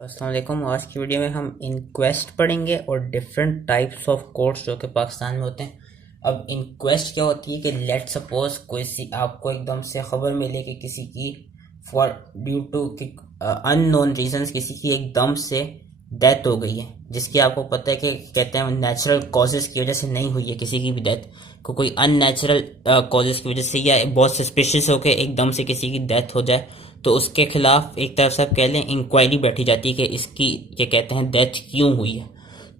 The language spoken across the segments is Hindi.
अस्सलाम वालेकुम। आज की वीडियो में हम इंक्वेस्ट पढ़ेंगे और डिफरेंट टाइप्स ऑफ कोर्ट्स जो कि पाकिस्तान में होते हैं। अब इंक्वेस्ट क्या होती है कि लेट सपोज कोई सी आपको एकदम से खबर मिले कि किसी की for due to unknown reasons किसी की एकदम से डेथ हो गई है, जिसकी आपको पता है कि कहते हैं नेचुरल कॉजेज की वजह से नहीं हुई है किसी की भी डेथ को, कोई अननेचुरल कॉजेज की वजह से या बहुत सस्पिशियस होकर एकदम से किसी की डेथ हो जाए तो उसके खिलाफ एक तरफ से आप कह लें इंक्वायरी बैठी जाती है कि इसकी क्या कहते हैं डेथ क्यों हुई है।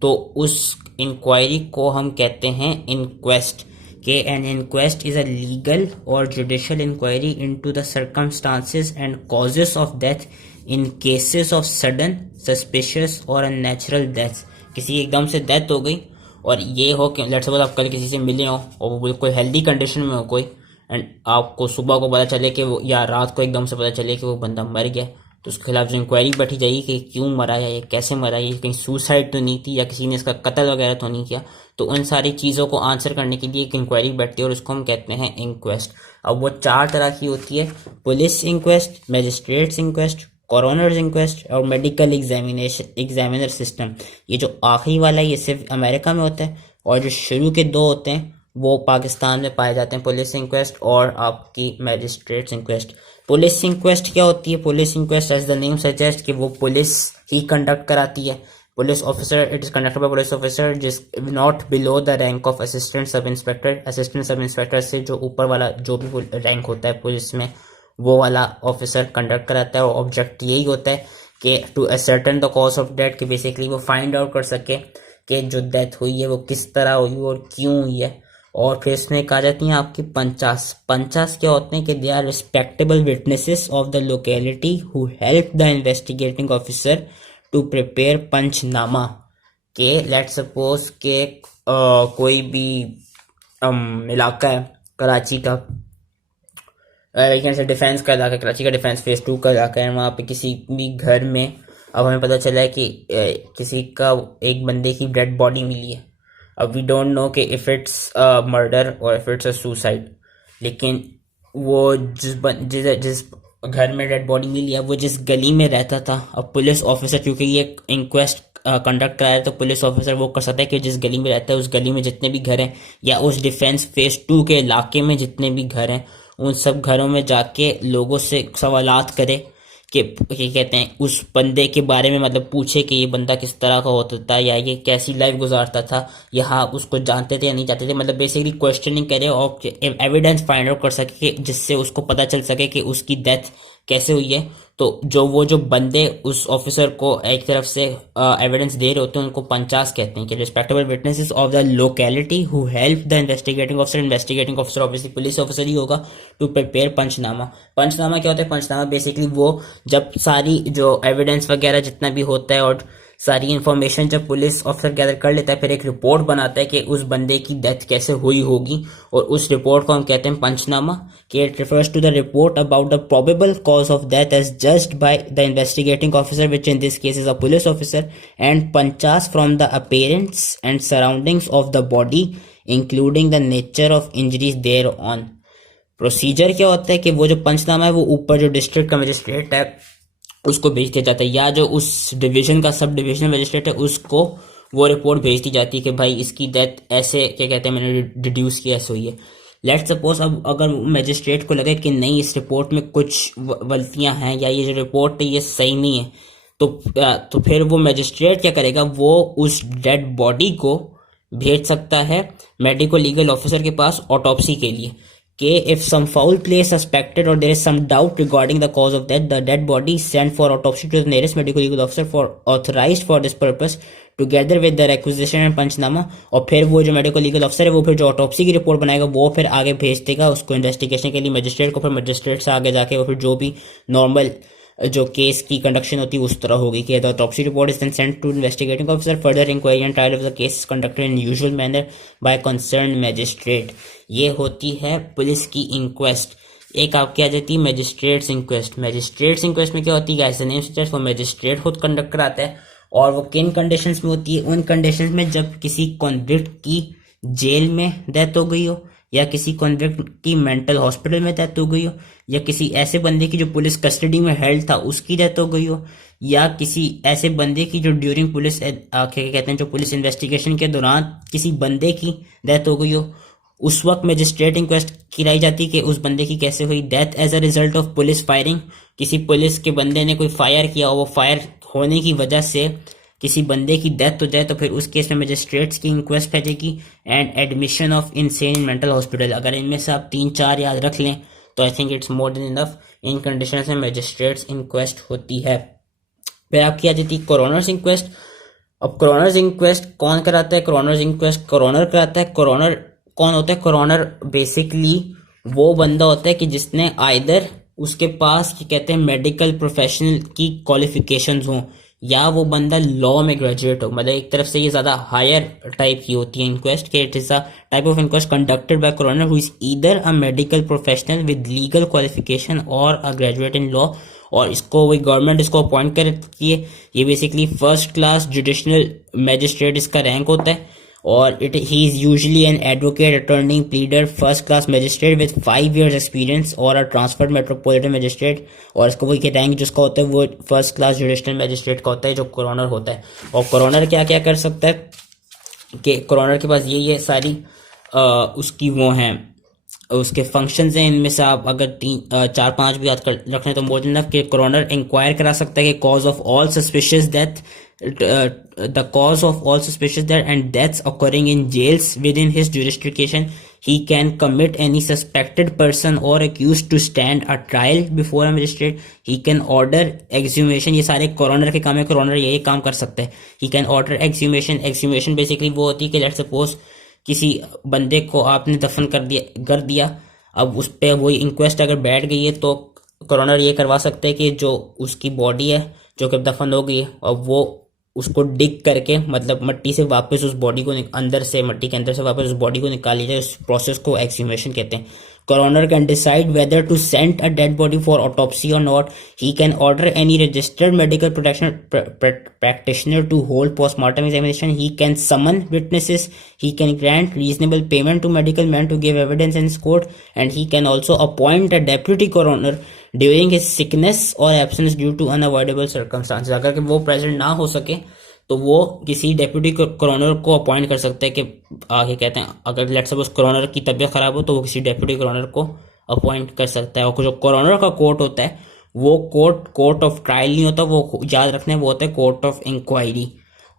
तो उस इंक्वायरी को हम कहते हैं इंक्वेस्ट के an inquest is a legal और judicial inquiry into the circumstances and causes of death in cases of sudden suspicious और अननेचुरल डेथ। किसी की एकदम से डेथ हो गई और ये हो कि लेट्स सपोज आप कल किसी से मिले हो और वो बिल्कुल हेल्दी कंडीशन में हो कोई, एंड आपको सुबह को पता चले कि वो या रात को एकदम से पता चले कि वो बंदा मर गया, तो उसके खिलाफ जो इंक्वायरी बैठी जाएगी कि क्यों मरा या ये कैसे मरा, ये कहीं सुसाइड तो नहीं थी या किसी ने इसका कत्ल वगैरह तो नहीं किया। तो उन सारी चीज़ों को आंसर करने के लिए एक इंक्वायरी बैठती है और उसको हम कहते हैं इंक्वेस्ट। अब वो चार तरह की होती है: police inquest, magistrate's inquest, coroner's inquest और मेडिकल एग्जामिनर सिस्टम। ये जो आखिरी वाला है ये सिर्फ अमेरिका में होता है और जो शुरू के दो होते हैं वो पाकिस्तान में पाए जाते हैं, पुलिस इंक्वेस्ट और आपकी मैजिस्ट्रेट्स इंक्वेस्ट। पुलिस इंक्वेस्ट क्या होती है? Police inquest as the name suggest कि वो पुलिस ही कंडक्ट कराती है। Police officer, it is conducted by police officer जिस not below the rank of assistant sub inspector. Assistant sub inspector से जो ऊपर वाला जो भी रैंक होता है पुलिस में वो वाला ऑफिसर कंडक्ट कराता है और ऑब्जेक्ट यही होता है कि to ascertain the cause of death, कि बेसिकली वो फाइंड आउट कर सके कि जो डेथ हुई है वो किस तरह हुई और क्यों हुई है। और फिर इसमें कहा जाती हैं आपकी पंचास। पंचास क्या होते हैं कि they are respectable witnesses of the locality who help the investigating officer to prepare panchnama. के लेट सपोज के कोई भी इलाका है कराची का, डिफेंस का इलाका, कराची का डिफेंस फेज 2 का इलाका है, वहाँ पे किसी भी घर में अब हमें पता चला है कि किसी का एक बंदे की डेड बॉडी मिली है। अब वी डोंट नो कि इफ इट्स मर्डर और इफ इट्स अ सुसाइड, लेकिन वो जिस घर में डेड बॉडी मिली है वो जिस गली में रहता था। अब पुलिस ऑफिसर, क्योंकि ये इंक्वेस्ट कंडक्ट कराया तो पुलिस ऑफिसर वो कर सकता है कि जिस गली में रहता है उस गली में जितने भी घर हैं या उस डिफेंस फेज 2 के इलाके में जितने भी घर हैं उन सब घरों में जाके लोगों से सवालात करे कि क्या कहते हैं उस बंदे के बारे में, मतलब पूछे कि ये बंदा किस तरह का होता था या ये कैसी लाइफ गुजारता था, यहाँ उसको जानते थे या नहीं जानते थे, मतलब बेसिकली क्वेश्चनिंग करे और एविडेंस फाइंड आउट कर सके जिससे उसको पता चल सके कि उसकी डेथ कैसे हुई है। तो जो बंदे उस ऑफिसर को एक तरफ से एविडेंस दे रहे होते हैं उनको पंचास कहते हैं कि respectable witnesses of the locality who help the investigating officer. Investigating officer obviously police officer ही होगा। टू प्रिपेयर पंचनामा। पंचनामा क्या होता है? पंचनामा बेसिकली वो जब सारी जो एविडेंस वगैरह जितना भी होता है और सारी इन्फॉर्मेशन जब पुलिस ऑफिसर गैदर कर लेता है फिर एक रिपोर्ट बनाता है कि उस बंदे की डेथ कैसे हुई होगी और उस रिपोर्ट को हम कहते हैं पंचनामा। कि it refers to the report about the probable cause of death as judged by the investigating officer which in this case is a police officer and panchas from the appearance and surroundings of the body including the nature of injuries thereon. Procedure क्या होता है कि वो जो पंचनामा है वो ऊपर जो डिस्ट्रिक्ट का मजिस्ट्रेट है उसको भेज दिया जाता है या जो उस डिवीजन का सब डिविजनल मजिस्ट्रेट है उसको वो रिपोर्ट भेज दी जाती है कि भाई इसकी डेथ ऐसे क्या कहते हैं मैंने डिड्यूस किया ऐसे हुई है। लेट सपोज अब अगर मजिस्ट्रेट को लगे कि नहीं इस रिपोर्ट में कुछ गलतियां हैं या ये जो रिपोर्ट है ये सही नहीं है तो फिर वो मजिस्ट्रेट क्या करेगा, वो उस डेड बॉडी को भेज सकता है मेडिको लीगल ऑफिसर के पास ऑटोप्सी के लिए कि if some foul play is suspected or there is some doubt regarding the cause of death, the dead body is sent for autopsy to the nearest medical legal officer for authorized for this purpose together with the requisition and पंचनामा। और फिर वो जो मेडिकल लीगल ऑफिसर है वो फिर जो ऑटोप्सी की रिपोर्ट बनाएगा वो फिर आगे भेज देगा उसको इन्वेस्टिगेशन के लिए मजिस्ट्रेट को। फिर मजिस्ट्रेट से आगे जाके वो फिर जो भी नॉर्मल जो केस की कंडक्शन होती है उस तरह होगी कि the autopsy report is then sent to investigating officer. Further inquiry and trial of the case conducted in usual manner by concern magistrate. ये होती है पुलिस की इंक्वेस्ट। एक आपकी आ जाती है मैजिस्ट्रेट्स इंक्वेस्ट। मैजिस्ट्रेट्स इंक्वेस्ट में क्या होती है? गाइस द नेम सजेस्ट वो मैजिस्ट्रेट खुद कंडक्ट कराता है और वो किन कंडीशंस में होती है? उन कंडीशंस में जब किसी कॉन्विक्ट की जेल में डेथ हो गई हो या किसी कॉन्विक्ट की मेंटल हॉस्पिटल में डेथ हो गई हो, या किसी ऐसे बंदे की जो पुलिस कस्टडी में हेल्ड था उसकी डेथ हो गई हो, या किसी ऐसे बंदे की जो ड्यूरिंग पुलिस कहते हैं जो पुलिस इन्वेस्टिगेशन के दौरान किसी बंदे की डेथ हो गई हो, उस वक्त मजिस्ट्रेट इंक्वेस्ट कराई जाती कि उस बंदे की कैसे हुई death as a result of police firing. किसी पुलिस के बंदे ने कोई फायर किया और वो फायर होने की वजह से किसी बंदे की डेथ हो जाए तो फिर उस केस में मजिस्ट्रेट्स की इंक्वेस्ट भेजेगी। And admission of insane in mental hospital, अगर इनमें से आप 3-4 याद रख लें तो I think it's more than enough. In condition में मजिस्ट्रेट्स इंक्वेस्ट होती है। फिर आपकी आ जाती है कोरोनर्स इंक्वेस्ट। अब कोरोनर्स इंक्वेस्ट कौन कराता है? कोरोनर्स इंक्वेस्ट कोरोनर कराता है। कोरोनर कौन होता है? कोरोनर बेसिकली वो बंदा होता है कि जिसने आइदर उसके पास कहते हैं मेडिकल प्रोफेशनल की क्वालिफिकेशंस हों, या वो बंदा लॉ में ग्रेजुएट हो। मतलब एक तरफ से ये ज्यादा हायर टाइप की होती है इंक्वेस्ट के it is a type of inquest conducted by coroner who is either a medical professional with legal qualification और अ ग्रेजुएट इन लॉ। और इसको वही गवर्नमेंट इसको अपॉइंट करती है। ये basically first class jurisdictional magistrate इसका रैंक होता है। और he is usually an advocate, attorney, pleader, first class magistrate with 5 years experience और अ ट्रांसफर्ड मेट्रोपॉलिटन मैजिस्ट्रेट। और इसको वही रैंक जिसका होता है वो फर्स्ट क्लास जुडिशनल मैजिस्ट्रेट का होता है जो कोरोनर होता है। और कोरोनर क्या क्या कर सकता है कि कोरोनर के पास ये सारी उसकी वो हैं उसके फंक्शंस हैं। इनमें से आप अगर 4-5 भी याद कर रखने तो मोर देन इनफ कि कोरोनर इंक्वायर करा सकता है कि cause of all suspicious death the cause of all suspicious death and deaths occurring in jails within his jurisdiction. He can commit any suspected person or accused to stand a trial before a magistrate. He can order exhumation. ये सारे कॉरोनर के काम है। कॉरोनर यही काम कर सकता है। He can order exhumation. Exhumation basically वो होती है कि लेट्स सपोज किसी बंदे को आपने दफन कर दिया। अब उस पर वही इंक्वेस्ट अगर बैठ गई है तो कॉरोनर ये करवा सकते हैं कि जो उसकी बॉडी है जो कि दफन हो गई है और वो उसको डिग करके मतलब मट्टी से वापस उस बॉडी को अंदर से मट्टी के अंदर से वापस उस बॉडी को निकाल लिया जाए। उस प्रोसेस को एक्सह्यूमेशन कहते हैं। Coroner can decide whether to send a dead body for autopsy or not. He can order any registered medical practitioner to hold postmortem examination. He can summon witnesses. He can grant reasonable payment to medical men to give evidence in his court. And he can also appoint a deputy coroner during his sickness or absence due to unavoidable circumstances. अगर कि वो प्रेजेंट ना हो सके तो वो किसी डेप्यूटी कोरोनर को अपॉइंट कर सकते हैं कि आगे कहते हैं अगर लेट्स सपोज कोरोनर की तबीयत खराब हो तो वो किसी डेप्यूटी कोरोनर को अपॉइंट कर सकता है। और जो कोरोनर का कोर्ट होता है वो कोर्ट ऑफ ट्रायल नहीं होता, वो याद रखना है वो होता है कोर्ट ऑफ इंक्वायरी।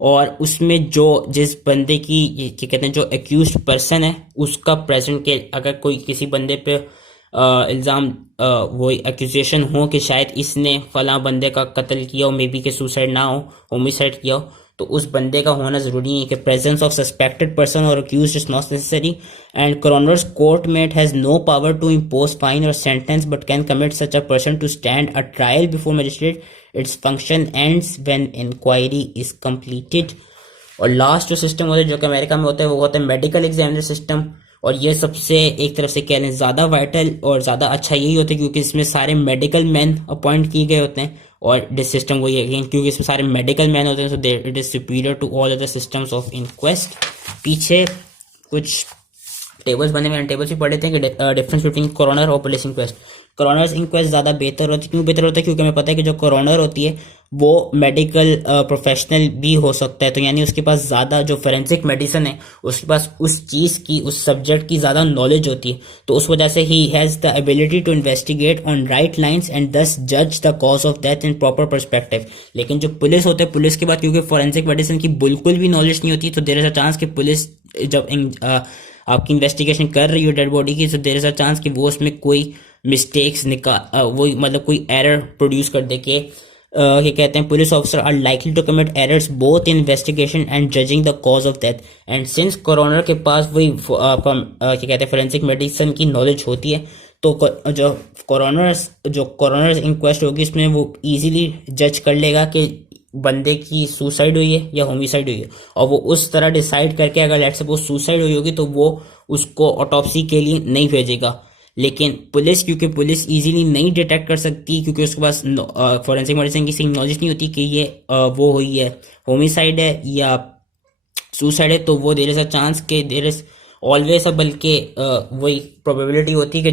और उसमें जो जिस बंदे की क्या कहते हैं जो एक्यूज पर्सन है उसका प्रेजेंट के अगर कोई किसी बंदे पे इल्ज़ाम वो एक्यूजेशन हो कि शायद इसने फला बंदे का कत्ल किया हो, मे बी के सुसाइड ना हो होमिसाइड किया हो, तो उस बंदे का होना जरूरी है कि प्रेजेंस ऑफ सस्पेक्टेड पर्सन और accused is not necessary. And coroner's court met has no power to impose fine और sentence but can commit such a person to stand a trial before magistrate. Its function ends when inquiry is completed. और लास्ट जो सिस्टम होता है जो कि अमेरिका में होता है वो होता है मेडिकल एग्जामिनर सिस्टम। और ये सबसे एक तरफ से कह लें ज़्यादा वाइटल और ज़्यादा अच्छा यही होता है क्योंकि इसमें सारे मेडिकल मैन अपॉइंट किए गए होते हैं। और दिस सिस्टम वही है क्योंकि इसमें सारे मेडिकल मैन होते हैं, so there it is superior to all other systems of inquest. पीछे कुछ टेबल्स बने हुए टेबल्स भी पढ़े थे कि डिफरेंस बिटवीन कोरोनर और पुलिस इंक्वेस्ट। कोरोनर्स इंक्वेस्ट ज़्यादा बेहतर होती है। क्यों बेहतर होता है? क्योंकि हमें पता है कि जो कोरोनर होती है वो मेडिकल प्रोफेशनल भी हो सकता है, तो यानी उसके पास ज़्यादा जो फोरेंसिक मेडिसिन है उसके पास उस चीज़ की उस सब्जेक्ट की ज़्यादा नॉलेज होती है। तो उस वजह से ही has the ability to investigate on right lines and thus जज the cause of death in proper perspective. लेकिन जो पुलिस होते हैं पुलिस के बाद क्योंकि फोरेंसिक मेडिसिन की बिल्कुल भी नॉलेज नहीं होती तो देयर इज अ चांस कि पुलिस जब आपकी इन्वेस्टिगेशन कर रही हो डेड बॉडी की तो देयर इज अ चांस कि वो उसमें कोई मिस्टेक्स वो मतलब कोई एरर प्रोड्यूस कर दे के क्या कहते हैं police officer are likely to commit errors both in investigation and judging the cause of death. And since coroner के पास वही क्या कहते हैं फोरेंसिक मेडिसिन की नॉलेज होती है तो जो कोरोनर्स इंक्वेस्ट होगी इसमें वो इजीली जज कर लेगा कि बंदे की सुसाइड हुई है या होमिसाइड हुई है। और वो उस तरह डिसाइड करके अगर लेट्स सपोज सुसाइड हुई होगी तो वो उसको ऑटोप्सी के लिए नहीं भेजेगा। लेकिन पुलिस क्योंकि पुलिस इजीली नहीं डिटेक्ट कर सकती क्योंकि उसके पास फोरेंसिक मेडिसिन की नॉलेज नहीं होती कि ये वो हुई है होमिसाइड है या सुसाइड है, तो वो देयर इज अ चांस के देयर इज ऑलवेज, बल्कि वही प्रोबेबिलिटी होती है कि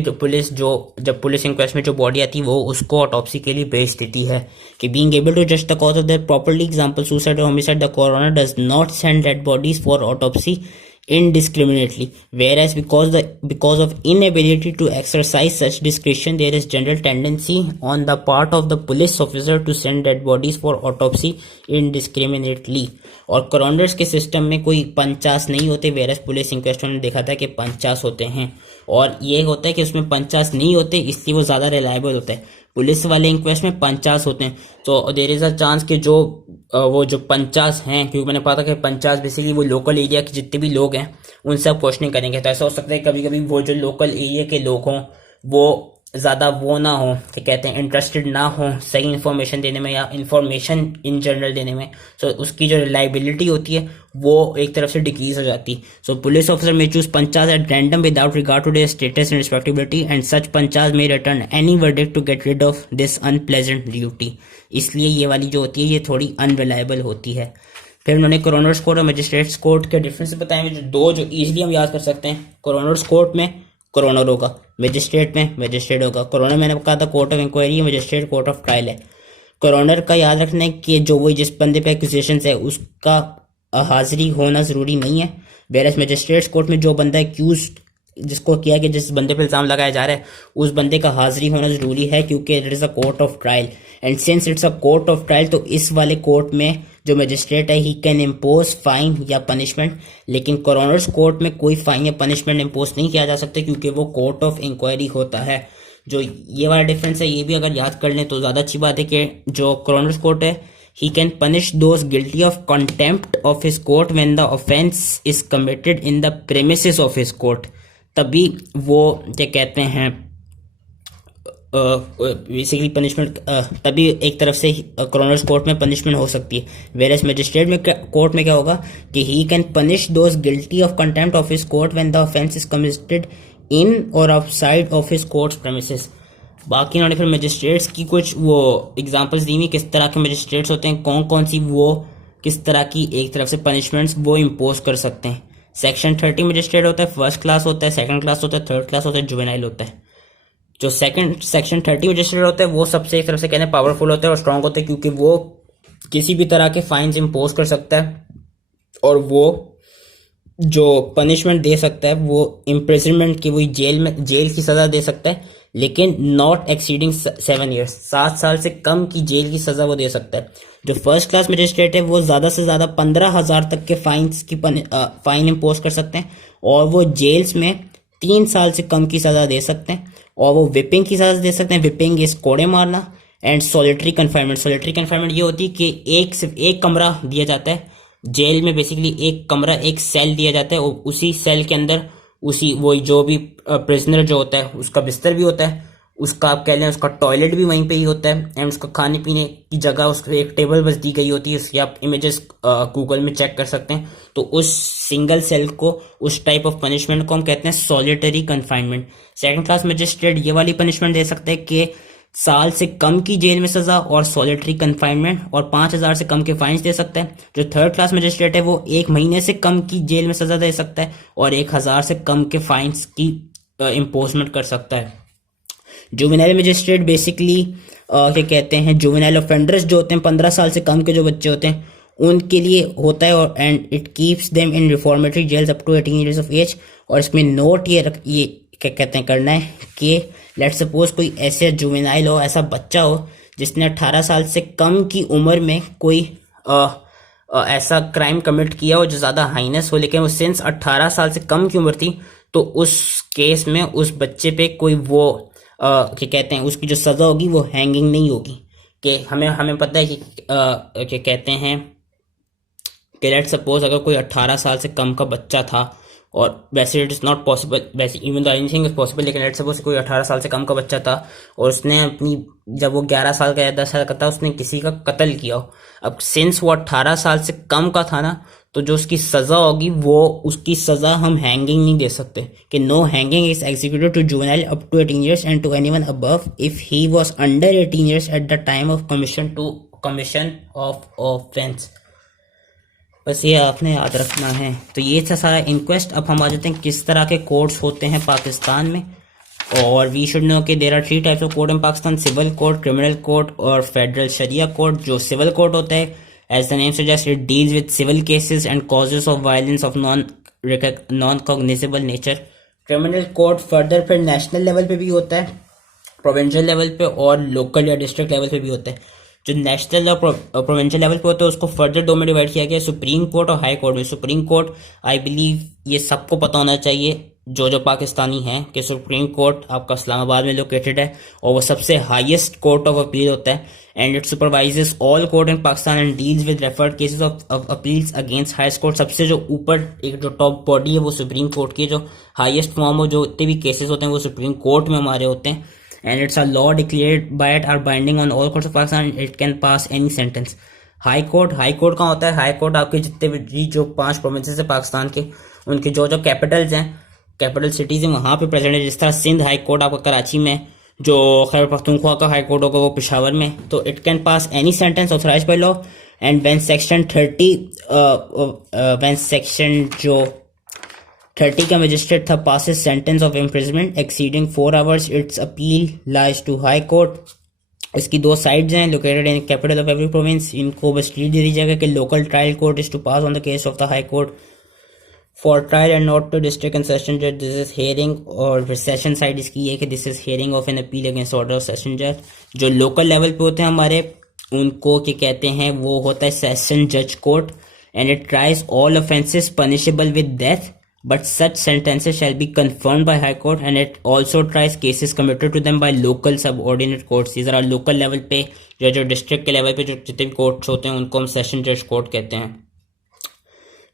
जब पुलिस इंक्वेस्ट में जो बॉडी आती है वो उसको ऑटोप्सी के लिए भेज देती है कि बीइंग एबल टू जज the cause of death properly, example suicide और homicide, the coroner does not send dead bodies for autopsy indiscriminately, whereas because of inability to exercise such discretion, there is general tendency on the part of the police officer to send dead bodies for autopsy indiscriminately. और करोनर्स के सिस्टम में कोई 50 नहीं होते, वेरस पुलिस इंक्वेस्ट ने देखा था कि 50 होते हैं, और ये होता है कि उसमें 50 नहीं होते, इसलिए वो ज़्यादा रिलायबल होता है। पुलिस वाले इंक्वेस्ट में 50 होते हैं, तो देर इज़ अ चांस कि वो जो 50 हैं, क्योंकि मैंने पता कि 50 बेसिकली वो लोकल एरिया के जितने भी लोग हैं उनसे आप क्वेश्चनिंग करेंगे। तो ऐसा हो सकता है कभी कभी वो जो लोकल एरिया के लोग हों वो ज़्यादा वो ना हो, क्या कहते हैं, इंटरेस्टेड ना हो सही इन्फॉर्मेशन देने में या इन्फॉर्मेशन इन जनरल देने में, सो उसकी जो रिलायबिलिटी होती है वो एक तरफ से डिक्रीज हो जाती है। So police officer may choose 50 at random without regard to their status and respectability, and such 50 may return any verdict to get rid of this unpleasant duty. इसलिए ये वाली जो होती है ये थोड़ी अनरिलायबल होती है। फिर उन्होंने कोरोनर्स कोर्ट और मजिस्ट्रेट्स कोर्ट के डिफरेंस बताए, जो इजीली हम याद कर सकते हैं। कोरोनर्स कोर्ट में कोरोनर होगा, मजिस्ट्रेट में मजिस्ट्रेट होगा। कोरोनर मैंने कहा था court of inquiry, magistrate court of trial है। कोरोनर का याद रखना है कि जो वही जिस बंदे पे एक्यूजेशन है उसका हाजिरी होना ज़रूरी नहीं है, वेरस मजिस्ट्रेट्स कोर्ट में जो बंदा एक्यूज जिसको किया कि जिस बंदे पे इल्ज़ाम लगाया जा रहा है उस बंदे का हाजिरी होना ज़रूरी है, क्योंकि it is a court of trial, and since it's a court of trial तो इस वाले कोर्ट में जो मजिस्ट्रेट है ही कैन इम्पोज फाइन या पनिशमेंट। लेकिन कोरोनर्स कोर्ट में कोई फाइन या पनिशमेंट इम्पोज नहीं किया जा सकता, क्योंकि वो कोर्ट ऑफ इंक्वायरी होता है। जो ये वाला डिफरेंस है ये भी अगर याद कर लें तो ज़्यादा अच्छी बात है कि जो कोरोनर्स कोर्ट है he can punish those guilty of contempt of his court when the offense is committed in the premises of his court। तभी वो क्या कहते हैं बेसिकली पनिशमेंट, तभी एक तरफ से कोरोनर्स कोर्ट में पनिशमेंट हो सकती है। वेरस मजिस्ट्रेट में कोर्ट में क्या होगा कि he can punish those guilty of contempt of his court when the offence is committed in और outside of his court's premises. बाकी उन्होंने फिर मजिस्ट्रेट्स की कुछ वो एग्जांपल्स दी हुई किस तरह के मजिस्ट्रेट्स होते हैं, कौन कौन सी वो किस तरह की एक तरफ से पनिशमेंट्स वो इम्पोज कर सकते हैं। सेक्शन 30 मजिस्ट्रेट होता है, फर्स्ट क्लास होता है, सेकंड क्लास होता है, थर्ड क्लास होता है, जुवेनाइल होता है। जो सेक्शन 30 मजिस्ट्रेट होता है वो सबसे एक तरफ से कहते हैं पावरफुल होता है और स्ट्रांग होता है, क्योंकि वो किसी भी तरह के फाइन्स इम्पोज कर सकता है और वो जो पनिशमेंट दे सकता है वो इम्प्रिजनमेंट की, वही जेल की सज़ा दे सकता है, लेकिन नॉट एक्सीडिंग 7 ईयर्स, 7 साल से कम की जेल की सज़ा वो दे सकता है। जो फर्स्ट क्लास मजिस्ट्रेट है वो ज़्यादा से ज़्यादा 15,000 तक के फाइन इम्पोज कर सकते हैं, और वो जेल्स में 3 साल से कम की सज़ा दे सकते हैं, और वो विपिंग की सज़ा दे सकते हैं। विपिंग इस कोड़े मारना, and solitary confinement. Solitary confinement ये होती है कि सिर्फ एक कमरा दिया जाता है जेल में, बेसिकली एक कमरा, एक सेल दिया जाता है, और उसी सेल के अंदर उसी वही जो भी प्रिजनर जो होता है उसका बिस्तर भी होता है, उसका आप कह लें उसका टॉयलेट भी वहीं पे ही होता है, एंड उसका खाने पीने की जगह उसको एक टेबल बस दी गई होती है। उसकी आप इमेजेस गूगल में चेक कर सकते हैं। तो उस सिंगल सेल को, उस टाइप ऑफ पनिशमेंट को हम कहते हैं solitary confinement. Second class magistrate ये वाली पनिशमेंट दे सकते हैं कि साल से कम की जेल में सजा और सॉलिटरी कन्फाइनमेंट, और 5,000 से कम के फाइन्स दे सकता है। जो थर्ड क्लास मजिस्ट्रेट है वो 1 महीने से कम की जेल में सजा दे सकता है और 1,000 से कम के फाइन्स की इम्पोजमेंट कर सकता है। जुवेनाइल मजिस्ट्रेट बेसिकली क्या कहते हैं, जुवेनाइल ऑफेंडर्स जो होते हैं 15 साल से कम के जो बच्चे होते हैं उनके लिए होता है, और and it keeps them in reformatory jails up to 18 years of age. और इसमें नोट ये क्या कहते हैं करना है कि लेट सपोज कोई ऐसे जुवेनाइल हो, ऐसा बच्चा हो जिसने 18 साल से कम की उम्र में कोई ऐसा क्राइम कमिट किया हो जो ज़्यादा हाइनेस हो, लेकिन वो सिंस 18 साल से कम की उम्र थी, तो उस केस में उस बच्चे पे कोई वो क्या कहते हैं उसकी जो सज़ा होगी वो हैंगिंग नहीं होगी। कि हमें पता है कि क्या कहते हैं कि लेट सपोज अगर कोई 18 साल से कम का बच्चा था, और वैसे इट इज़ नॉट पॉसिबल, वैसे even though anything is possible, लेकिन लेट सपोज कोई 18 साल से कम का बच्चा था और उसने अपनी, जब वो 11 साल का या 10 साल का था, उसने किसी का कत्ल किया हो। अब सिंस वो 18 साल से कम का था ना, तो जो उसकी सज़ा होगी वो उसकी सज़ा हम हैंगिंग नहीं दे सकते, कि no hanging is executed to juvenile up to 18 years and to anyone above if he was under 18 years at the time of commission of offence. बस ये आपने याद रखना है। तो ये था सारा इंक्वेस्ट। अब हम आ जाते हैं किस तरह के कोर्ट्स होते हैं पाकिस्तान में। और वी शुड नो कि there are 3 types of court in Pakistan: civil court, criminal court और फेडरल शरिया कोर्ट। जो सिविल कोर्ट होता है, as the name suggest, it deals with civil cases and causes of violence of non cognizable nature. Criminal court further फिर नेशनल लेवल पे भी होता है, प्रोविंशियल लेवल पे और लोकल या डिस्ट्रिक्ट लेवल पे भी होता है। जो नेशनल और प्रोविंशियल लेवल पे होता है उसको फर्दर 2 में डिवाइड किया गया है, सुप्रीम कोर्ट और हाई कोर्ट में। सुप्रीम कोर्ट, आई बिलीव ये सबको पता होना चाहिए जो पाकिस्तानी हैं, कि सुप्रीम कोर्ट आपका इस्लामाबाद में लोकेटेड है और वो सबसे हाईएस्ट कोर्ट ऑफ अपील होता है। And it supervises all court in Pakistan and deals with referred cases of appeals against highest court. सबसे जो ऊपर एक जो टॉप बॉडी है वो सुप्रीम कोर्ट की, जो हाईएस्ट फॉर्म हो, जो इतने भी केसेस होते हैं वो सुप्रीम कोर्ट में हमारे होते हैं। And it's a law declared by it are binding on all courts of Pakistan. It can pass any sentence. High court कहाँ होता है? हाई कोर्ट आपके जितने भी जो 5 प्रोविंसेस है पाकिस्तान के, उनके जो कैपिटल्स हैं, कैपिटल सिटीज हैं, वहाँ पे प्रेजेंट है। जिस तरह सिंध हाई कोर्ट आपका कराची में, जो खैबर पख्तूनख्वा का हाई कोर्ट होगा वो पेशावर में। तो it can pass any sentence authorise by law. And when section 30 का मजिस्ट्रेट था passes sentence of imprisonment exceeding 4 hours, its appeal lies to high court. इसकी 2 साइड्स हैं, located in capital of every province. इनको बस लीड दे दी जाएगा कि local trial court is to pass on the case of the high court for trial and not to district and session जज। This is hearing. और सेशन साइड इसकी ये कि this is hearing of an appeal against order of session जज। जो लोकल लेवल पे होते हैं हमारे, उनको क्या कहते हैं, वो होता है सेशन जज court. And it tries all offences punishable with death, but such sentences shall be confirmed by High Court, and it also tries cases committed to them by local subordinate courts. These are local level पे जो डिस्ट्रिक्ट के लेवल पे जो जितने भी कोर्ट्स होते हैं उनको हम सेशन जज कोर्ट कहते हैं।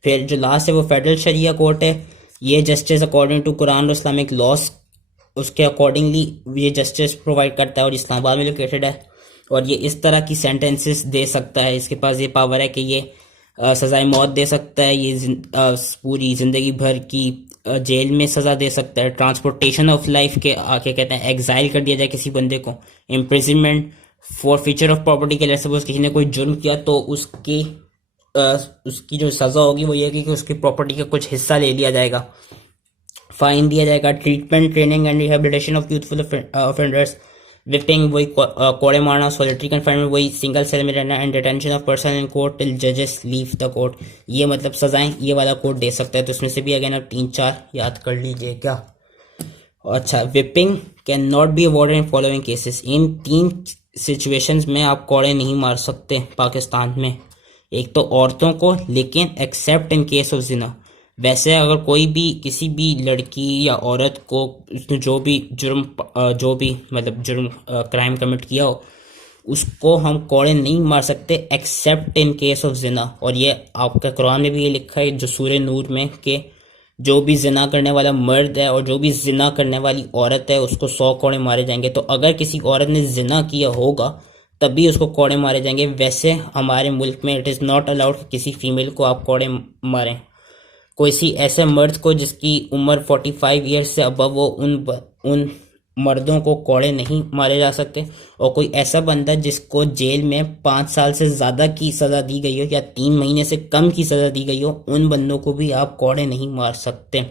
फिर जो लास्ट है वो फेडरल शरिया कोर्ट है। ये जस्टिस अकॉर्डिंग टू कुरान और इस्लामिक लॉस, उसके अकॉर्डिंगली ये जस्टिस प्रोवाइड करता है और इस्लामाबाद में लोकेटेड है। और ये इस तरह की सेंटेंसेस दे सकता है, इसके पास ये पावर है कि ये सजाए मौत दे सकता है, ये पूरी जिंदगी भर की जेल में सजा दे सकता है, ट्रांसपोर्टेशन ऑफ लाइफ के आके कहते हैं एग्जाइल कर दिया जाए किसी बंदे को, imprisonment for feature of property के लिए। सपोज किसी ने कोई जुर्म किया तो उसकी जो सजा होगी वो ये कि उसकी प्रॉपर्टी का कुछ हिस्सा ले लिया जाएगा, फाइन दिया जाएगा। Treatment, training and rehabilitation of youthful offenders. Whipping वही कोड़े मारना, सॉलिटरी कन्फाइनमेंट वही सिंगल सेल में रहना, and detention of person in court till जजेस लीव द कोर्ट। ये मतलब सजाएं ये वाला कोर्ट दे सकता है। तो इसमें से भी अगेन आप 3-4 याद कर लीजिएगा। अच्छा, whipping can not be awarded in following cases. In 3 situations में आप कोड़े नहीं मार सकते पाकिस्तान में। एक तो औरतों को, लेकिन एक्सेप्ट इन केस ऑफ जिना। वैसे अगर कोई भी किसी भी लड़की या औरत को जो भी जुर्म क्राइम कमिट किया हो उसको हम कोड़े नहीं मार सकते एक्सेप्ट इन केस ऑफ जिना। और ये आपका कुरान में भी ये लिखा है जो सूरह नूर में, कि जो भी जिना करने वाला मर्द है और जो भी जिना करने वाली औरत है उसको 100 कोड़े मारे जाएंगे। तो अगर किसी औरत ने जिना किया होगा तभी उसको कोड़े मारे जाएंगे। वैसे हमारे मुल्क में इट इज़ नॉट अलाउड कि किसी फीमेल को आप कोड़े मारें। कोई ऐसे मर्द को जिसकी उम्र 45 ईयर्स से अबव हो, उन मर्दों को कोड़े नहीं मारे जा सकते। और कोई ऐसा बंदा जिसको जेल में 5 साल से ज़्यादा की सज़ा दी गई हो या 3 महीने से कम की सज़ा दी गई हो, उन बंदों को भी आप कोड़े नहीं मार सकते।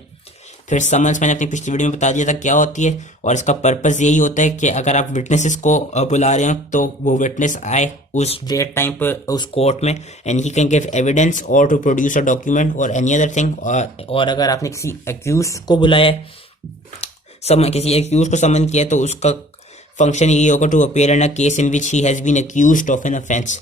फिर समन्स मैंने अपनी पिछली वीडियो में बता दिया था क्या होती है, और इसका पर्पस यही होता है कि अगर आप विटनेसेस को बुला रहे हो तो वो विटनेस आए उस डेट टाइम पर उस कोर्ट में, and he can give evidence और टू प्रोड्यूस अ डॉक्यूमेंट और एनी अदर थिंग। और अगर आपने किसी एक्यूज को बुलाया है, किसी एक्यूज को समन किया, तो उसका फंक्शन यही होगा to appear in a case in which he has been accused of an offence.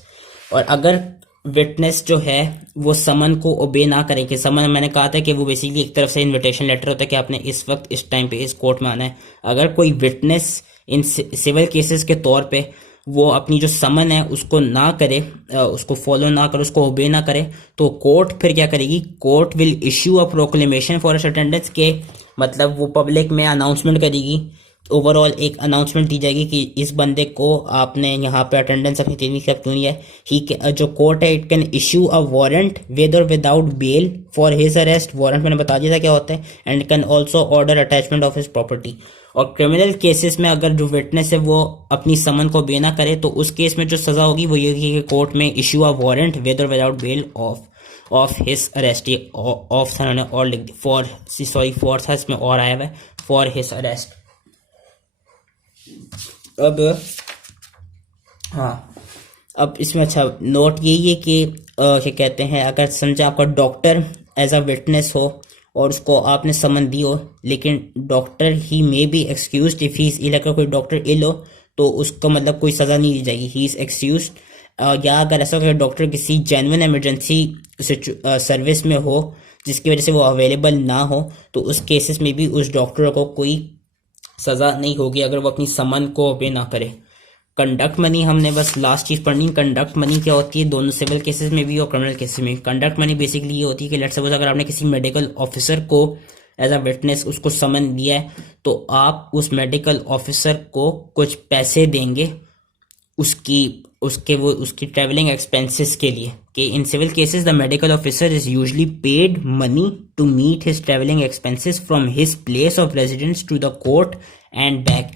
और अगर विटनेस जो है वो समन को ओबे ना करे, कि समन मैंने कहा था कि वो बेसिकली एक तरफ से इनविटेशन लेटर होता है कि आपने इस वक्त इस टाइम पे इस कोर्ट में आना है। अगर कोई विटनेस इन सिविल केसेस के तौर पे वो अपनी जो समन है उसको ना करे, उसको फॉलो ना करे, उसको ओबे ना करे, तो कोर्ट फिर क्या करेगी? Court will issue a proclamation for attendance के, मतलब वो पब्लिक में अनाउंसमेंट करेगी ओवरऑल एक अनाउंसमेंट दी जाएगी कि इस बंदे को आपने यहाँ पे अटेंडेंस अपनी देनी है क्यों नहीं है। ही जो कोर्ट है it can issue a warrant with और without bail for his arrest. Warrant मैंने बता दिया था क्या होता है। And can also order attachment of his property. और क्रिमिनल केसेस में अगर जो विटनेस है वो अपनी समन को बे ना करे तो उस केस में जो सजा होगी वो ये होगी कि कोर्ट में इशू अ वारंट विद और without bail of his arrest. ये ऑफ था उन्होंने और लिख दी, फॉर सॉरी फॉर था, इसमें और आया हुआ है फॉर हिज अरेस्ट। अब हाँ, अब इसमें अच्छा नोट यही है कि क्या कहते हैं, अगर समझे आपका डॉक्टर एज अ विटनेस हो और उसको आपने समन दी हो, लेकिन doctor he may be excuse if he is ill. अगर कोई डॉक्टर इल हो तो उसको मतलब कोई सज़ा नहीं दी जाएगी, ही इज़ एक्सक्यूज। या अगर ऐसा हो डॉक्टर किसी जेन्युइन इमरजेंसी सर्विस में हो जिसकी वजह से वो अवेलेबल ना हो, तो उस केसेस में भी उस डॉक्टर को कोई सज़ा नहीं होगी अगर वो अपनी समन को ओबे ना करे। कंडक्ट मनी हमने बस लास्ट चीज़ पढ़नी। कंडक्ट मनी क्या होती है दोनों सिविल केसेस में भी और क्रिमिनल केसेस में। कंडक्ट मनी बेसिकली ये होती है कि लेट्स सपोज अगर आपने किसी मेडिकल ऑफिसर को एज अ विटनेस उसको समन दिया है तो आप उस मेडिकल ऑफिसर को कुछ पैसे देंगे उसकी ट्रेवलिंग एक्सपेंसेस के लिए। कि in civil cases the medical officer is usually paid money to meet his travelling expenses from his place of residence to the court and back.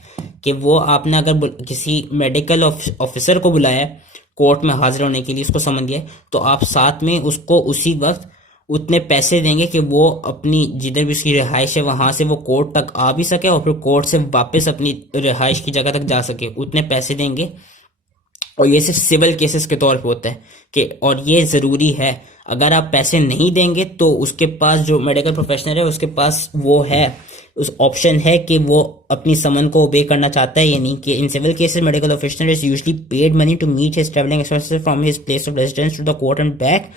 कि वो आपने अगर किसी मेडिकल ऑफिसर को बुलाया है कोर्ट में हाजिर होने के लिए, उसको समन दिया है, तो आप साथ में उसको उसी वक्त उतने पैसे देंगे कि वो अपनी जिधर भी उसकी रिहाइश है वहां से वो कोर्ट तक आ भी सके और फिर कोर्ट से वापस अपनी रिहाइश की जगह तक जा सके, उतने पैसे देंगे। और ये सिर्फ सिविल केसेस के तौर पे होता है कि, और ये ज़रूरी है, अगर आप पैसे नहीं देंगे तो उसके पास जो मेडिकल प्रोफेशनल है उसके पास वो है, उस ऑप्शन है कि वो अपनी समन को ओबे करना चाहता है या नहीं। कि in civil cases medical officer is usually paid money to meet his travelling expenses from his place of residence to the court and back.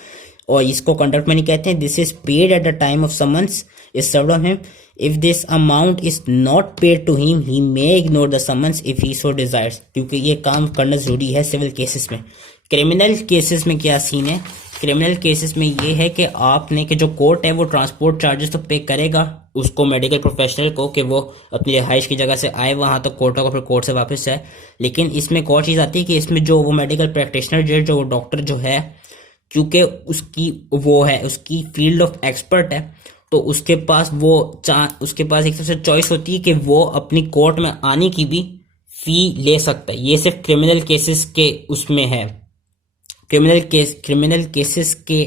और इसको कंडक्ट मनी कहते हैं। This is paid at the time of summons is served on him. If this amount is not paid to him he may ignore the summons if he so desires. क्योंकि ये काम करना जरूरी है सिविल केसेस में। क्रिमिनल केसेस में क्या सीन है, क्रिमिनल केसेस में ये है कि आपने कि जो कोर्ट है वो ट्रांसपोर्ट चार्जेस तो पे करेगा उसको मेडिकल प्रोफेशनल को कि वो अपनी रिहाइश की जगह से आए वहां तक कोर्ट को, फिर कोर्ट से वापस जाए। लेकिन इसमें एक और चीज़ आती है कि इसमें जो वो मेडिकल प्रैक्टिशनर जो डॉक्टर जो है, क्योंकि उसकी फील्ड ऑफ एक्सपर्ट है, तो उसके पास एक तरह से चॉइस होती है कि वो अपनी कोर्ट में आने की भी फी ले सकता है। ये सिर्फ क्रिमिनल केसेस के उसमें है, क्रिमिनल केसेस के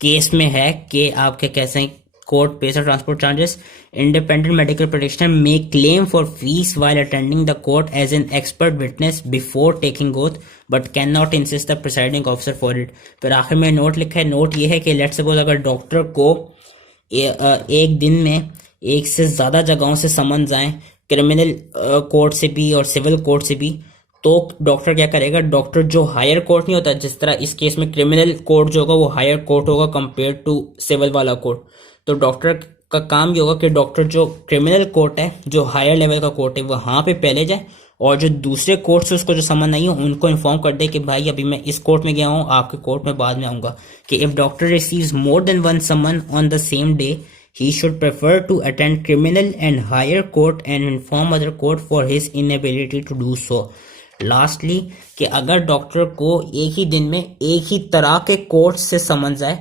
केस में है कि आप क्या कहते हैं, कोर्ट पेज और transport charges. Independent medical practitioner may claim for fees while attending the court as an expert witness before taking oath but can not insist the presiding officer for it. फिर आखिर में नोट लिखा है, नोट ये है कि लेट्स सपोज अगर डॉक्टर को एक दिन में एक से ज़्यादा जगहों से समन्स आए, क्रिमिनल कोर्ट से भी और सिविल कोर्ट से भी, तो डॉक्टर क्या करेगा, डॉक्टर जो हायर कोर्ट नहीं होता, जिस तरह इस केस में क्रिमिनल कोर्ट जो होगा वो हायर कोर्ट होगा कंपेयर टू सिविल वाला कोर्ट, तो डॉक्टर का काम ये होगा कि डॉक्टर जो क्रिमिनल कोर्ट है, जो हायर लेवल का कोर्ट है, वहाँ पे पहले जाए और जो दूसरे कोर्ट से उसको जो समन आई हो उनको इन्फॉर्म कर दे कि भाई अभी मैं इस कोर्ट में गया हूँ, आपके कोर्ट में बाद में आऊँगा। कि if doctor receives more than one summon on the same day he should prefer to attend criminal and higher court and inform other court for his inability to do so. Lastly, कि अगर डॉक्टर को एक ही दिन में एक ही तरह के कोर्ट से समन आए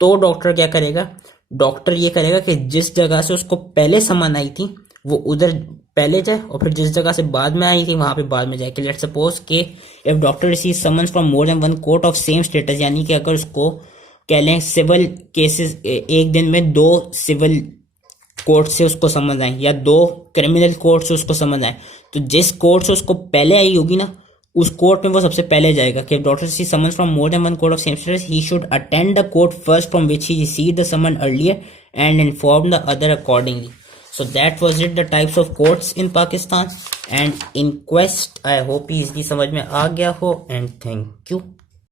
तो डॉक्टर क्या करेगा, डॉक्टर ये करेगा कि जिस जगह से उसको पहले समन आई थी वो उधर पहले जाए और फिर जिस जगह से बाद में आई थी वहां पे बाद में जाए। कि लेट्स सपोज कि if doctor receive summons from more than one court of same status, यानी कि अगर उसको कह लें सिविल केसेस एक दिन में 2 सिविल कोर्ट से उसको समझ आए या 2 क्रिमिनल कोर्ट से उसको समझ आए, तो जिस कोर्ट से उसको पहले आई होगी ना उस कोर्ट में वो सबसे पहले जाएगा। कि doctor see summon from more than one court of same status he should attend the court first from which he received the summon earlier and inform the other accordingly. So that was it, the types of courts in Pakistan and in quest. I hope easily समझ में आ गया हो and thank you.